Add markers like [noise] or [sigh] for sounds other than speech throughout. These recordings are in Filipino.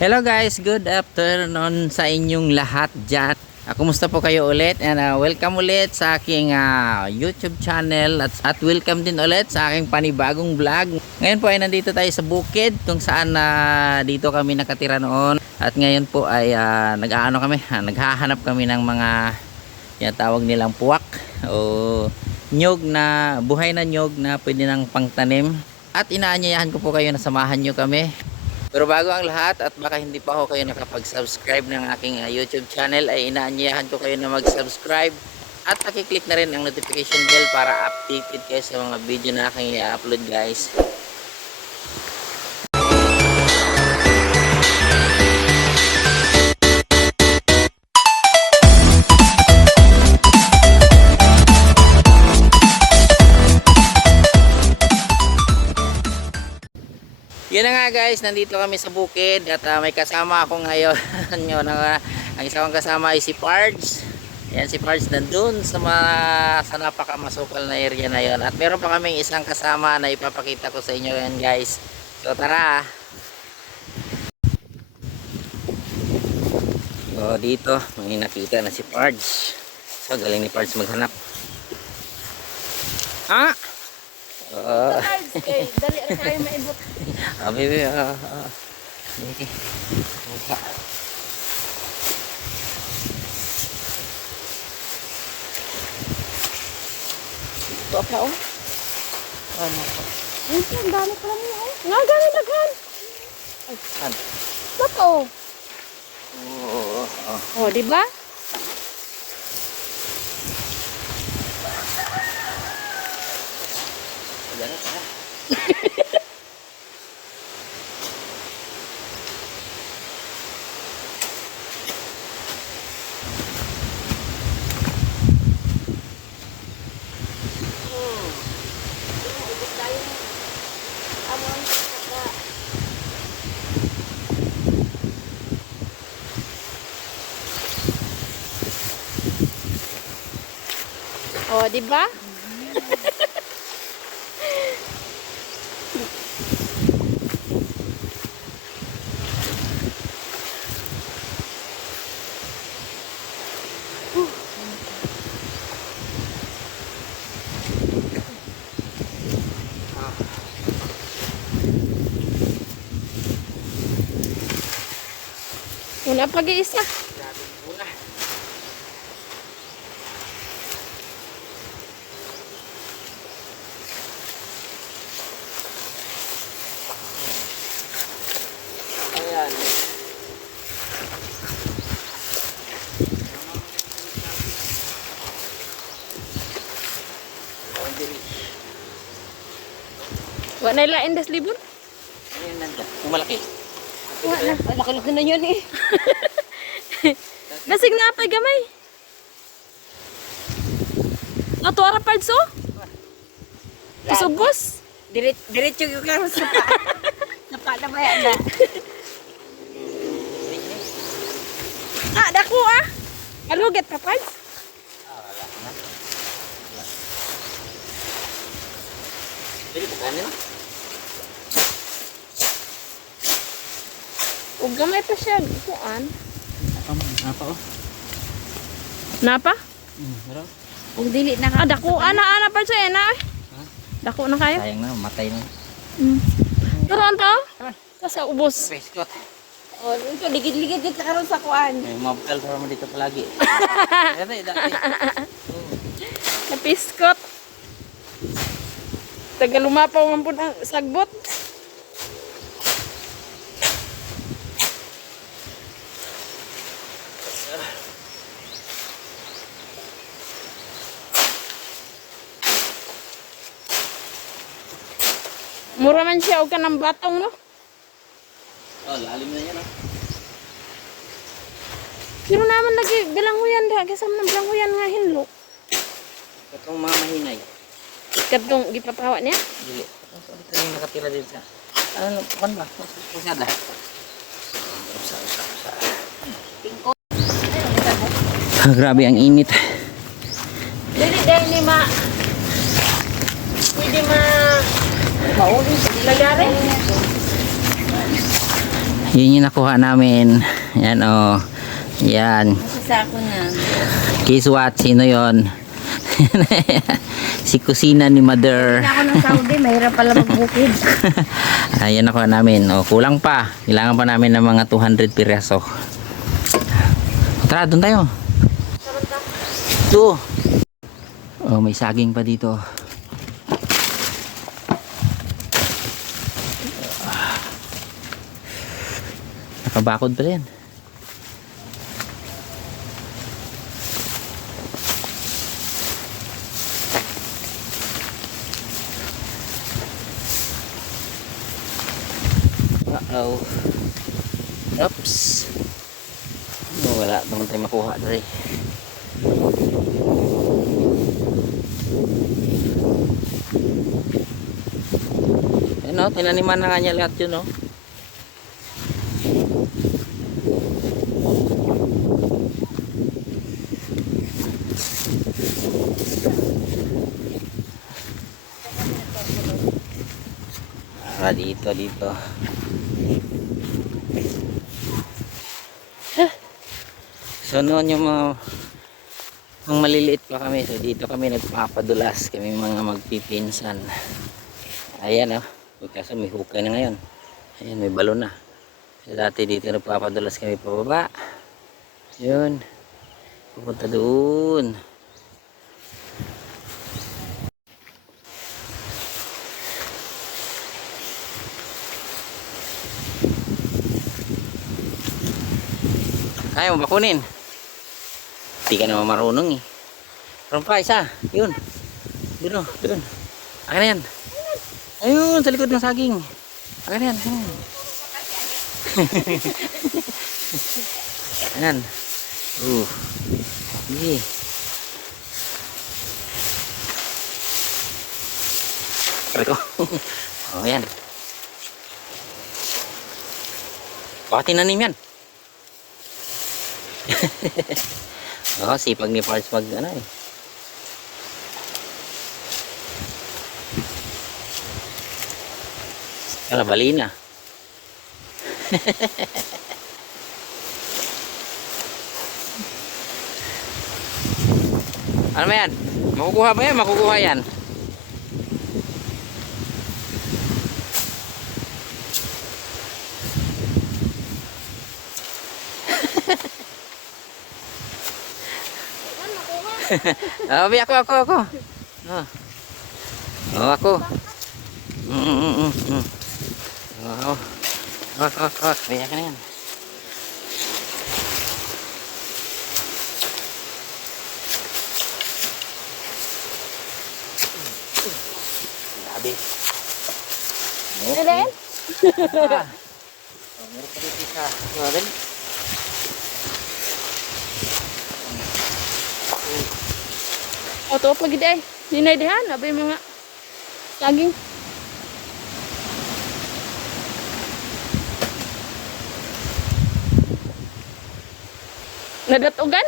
Hello guys, good afternoon sa inyong lahat dyan. Ah, kumusta po kayo ulit? And ah, welcome ulit sa aking ah, YouTube channel at, at welcome din ulit sa aking panibagong vlog. Ngayon po ay nandito tayo sa bukid kung saan na dito kami nakatira noon. At ngayon po ay ah, nag-aano kami, ah, naghahanap kami ng mga yan tawag nilang puwak o nyog na buhay na nyog na pwede nang pangtanim. At inaanyayahan ko po kayo na samahan nyo kami pero bago ang lahat at baka hindi pa ako kayo nakapag-subscribe ng aking uh, YouTube channel ay inaanyayahan ko kayo na mag-subscribe at pakiclick na rin ang notification bell para updated kayo sa mga video na aking i-upload guys. Yun na nga guys, nandito kami sa bukid at ah, may kasama ako ngayon. [laughs] Yun, ang, ang isang kasama ay si Pards. Yan si Pards nandun sa, mga, sa napakamasukal na area na yon At meron pa kaming isang kasama na ipapakita ko sa inyo yan guys. So tara! So dito, may nakita na si Pards. So galing ni Pards maghanap. Ah! Cards, eh, dali rin kayo maibot. [laughs] Ah, baby, ah, ah. Sige. Buka. Ito ka, oh. Ano? Ayun, ang dami pala mo, oh. Nga, gani daghan. Ano? Bato. Oo. Oh, Oh, di ba? Oh, di ba? Wala pag-iisa. Ayan. Wala na ilain das libon. Ayan, nanda. Malaki. Wala na. Laki-laki na yun, eh. [laughs] Basig na apay gamay. Ato ara pards, oh. Kasubos. Diret diretso yung karo sa pa. [laughs] sa pa na ba yan na? Ah, dako ah. Kalugat pa pards. Dili, bukanin na. Ug gamay pa siya. Kuan. Apa mo? Apa oh? Napa? Hmm, pero Kung dili na Ah, dako ana ana pards eh na. Dako na kayo. sayang na, matay na. Mm. Pero anto? Kasi ubos. Peskot. Oh, ito ligid-ligid dito karon sa kuan. May mabukal pa naman dito palagi. [laughs] Dati, dati. Napiskot. Taga lumapaw man po ang sagbot. Mura man siya o ka ng batong, no? Oh, lalim na yan ah. Pero naman lagi bilanghuyan da kasama ng bilanghuyan nga hinlo. Katong mga mahinay. Kadtong gipapawa niya. Dili. Ko yung nakatira din sa... Ano, kan ba? Pusada. Usa, usa, usa. Ah, grabe ang init. Dili dahil ni ma pwede ma mauli sa lagari. Yun yung nakuha namin. Yan o. Yan. Nasa sako na. Guess what? Sino yon? [laughs] si kusina ni mother. Ako ng Saudi, mahirap pala magbukid. [laughs] Ayan nakuha namin. O, kulang pa. Kailangan pa namin ng mga 200 piraso. Tara, doon tayo. Ito. Oh, may saging pa dito. Nakabakod pa rin. Uh-oh. Oops. Oh, wala naman tayo makuha dali. Ano, tinaniman na nga niya lahat yun, no? Dito, dito. So noon yung mga nung maliliit pa kami, so dito kami nagpapadulas kami mga magpipinsan. Ayan oh, kaso may hukay na ngayon. Ayan, may balon na. So dati dito nagpapadulas kami pababa. Yun. Pupunta doon. Kaya mo ba kunin? Hindi ka naman marunong eh. Meron pa isa. Yun. Doon o. Doon. Akin na yan. Ayun. Sa likod ng saging. Akin na yan. [laughs] Ayan. Ayan. Uh. Sige. Aray ko. [laughs] oh, yan. Baka tinanim yan. [laughs] Oo, sipag ni Parts mag ano eh. Kala bali na. [laughs] ano ba yan? Makukuha ba yan? Makukuha yan. [laughs] Ah, bi ako ako ako. Oh. Oh, ako. Mm, mm, mm, mm. Oh, oh. Ako, ako, ako. Biya ka na yan. Grabe. Alin? Ah. Oh, meron pa dito isa. Oh, dali. O, to lagi deh. Ninay dihan, abay mga saging. Nadatugan?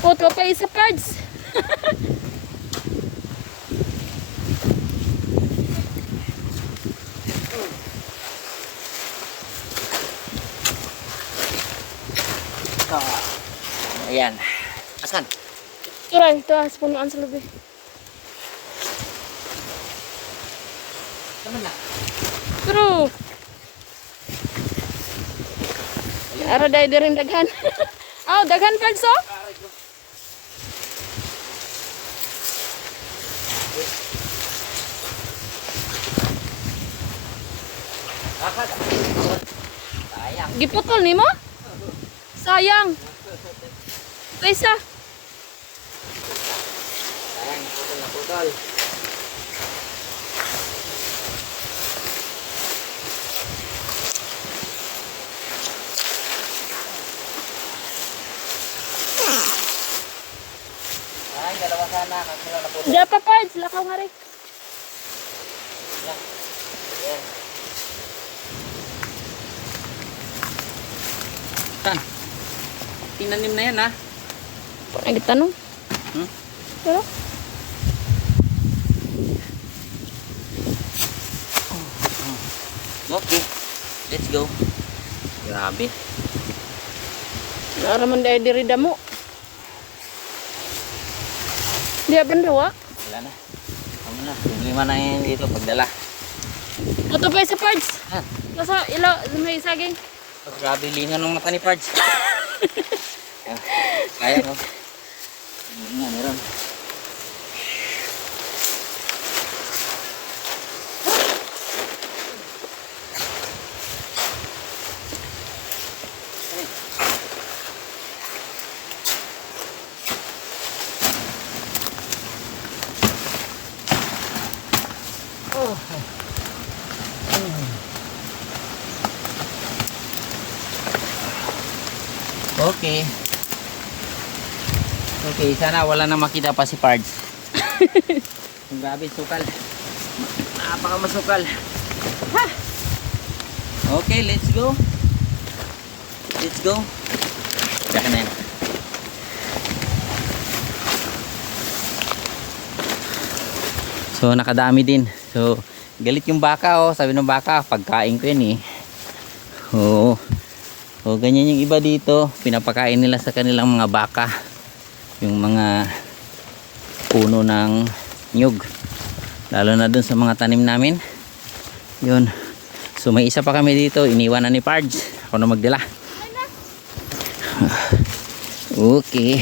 O, to pa isa parts. [laughs] Oh. Ayan. Asan? Turay, ito ah, sa punuan sa lubi. Saan na? Pero, Ara dahil di rin daghan. oh, daghan parts oh. Sayang. Giputol ni mo? Sayang. Kaysa. Sayang. Putol na putol. Ay, dalawa sana. Kasi na naputol. Diya pa parts, lakaw nga rin. Ayan. Saan? Tinanim na yan ha. Ang gitanong. Hmm? Pero, Let's go. Grabe. Naraman dahil diri damo. Di aban rawa. Wala na. Ano na. Problema na yan dito pagdala. Ato pa sa parts. Ha? Nasa ilaw, may saging. Oh, grabe lingan ng mata ni Pards. [laughs] Ah, Kaya no. Ano meron. Okay. Okay, sana wala nang makita pa si Pards. [laughs] Ang grabe, sukal. Napaka masukal. Ha! Okay, let's go. Let's go. Diyan na yan. So, nakadami din. So, galit yung baka oh. Sabi ng baka, pagkain ko yan eh. Oo. O ganyan yung iba dito, pinapakain nila sa kanilang mga baka. Yung mga puno ng nyug. Lalo na dun sa mga tanim namin. Yun. So may isa pa kami dito, iniwan na ni Pards. Ako na magdala. Okay.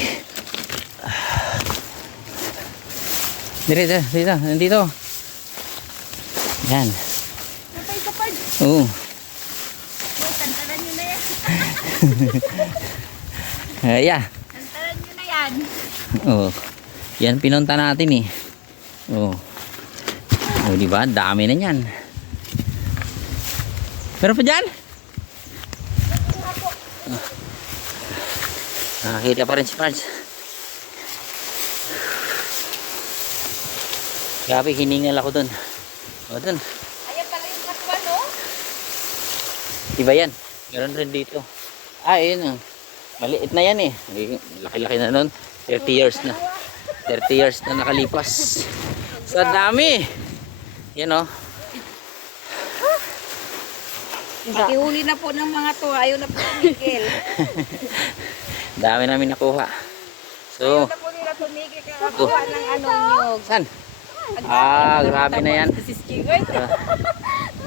Dito, dito, nandito. Yan. Matay sa parts. Oo. Oh, tantanan nyo na yan. [laughs] Ayan. Tantanan nyo na yan. Oh. Yan pinunta natin eh. Oh. Oh, di ba? Dami na niyan. Meron pa diyan? Ah, nakakita pa rin si Pards. Grabe, hiningal ako dun. O, dun. Ayan pala yung katwa, no? Iba yan. Meron rin dito. Ah, yun. oh. Maliit na yan eh. Laki-laki na nun. 30 years na. 30 years na nakalipas. Sa dami. Yan oh. Nakihuli na po ng mga to. Ayaw na po tumigil. [laughs] Dami namin nakuha. So, Ayaw na po nila tumigil. Kakakuha ng ano nyog. saan? Ah, grabe na yan.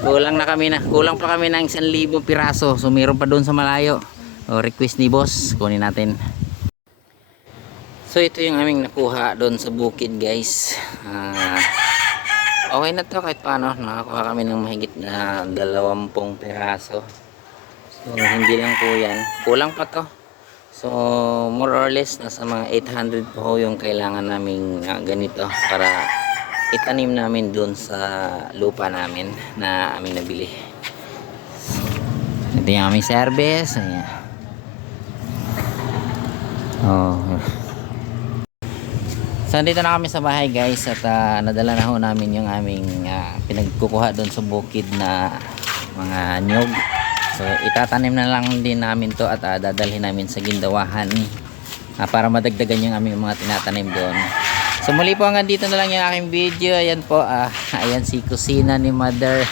Kulang na kami na. Kulang pa kami ng 1,000 piraso. So, meron pa doon sa malayo. O, request ni boss. Kunin natin. So, ito yung aming nakuha doon sa bukid, guys. Ah, okay na to kahit paano. Nakakuha kami ng mahigit na 20 piraso. So, hindi lang po yan. Kulang pa to. So, more or less, nasa mga 800 po yung kailangan naming ah, ganito para itanim namin doon sa lupa namin na aming nabili. Ito yung aming service. Ayan. Oh. So, dito na kami sa bahay guys at ah, nadala na ho namin yung aming ah, pinagkukuha doon sa bukid na mga nyog. So, itatanim na lang din namin to at ah, dadalhin namin sa gindawahan ah, para madagdagan yung aming mga tinatanim doon. So, muli po hanggang dito na lang yung aking video. Ayan po, ah, ayan si kusina ni mother.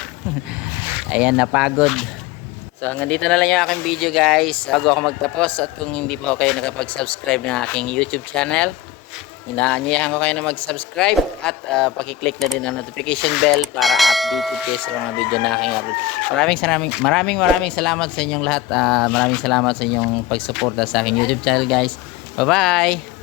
[laughs] ayan, napagod. So hanggang dito na lang yung aking video guys. Bago ako magtapos at kung hindi pa kayo nakapag-subscribe ng aking YouTube channel, inaanyayahan ko kayo na mag-subscribe at uh, pakiclick na din ang notification bell para updated kayo sa mga video na aking upload. Maraming maraming maraming maraming salamat sa inyong lahat. Ah, maraming salamat sa inyong pagsuporta sa aking YouTube channel guys. Bye-bye!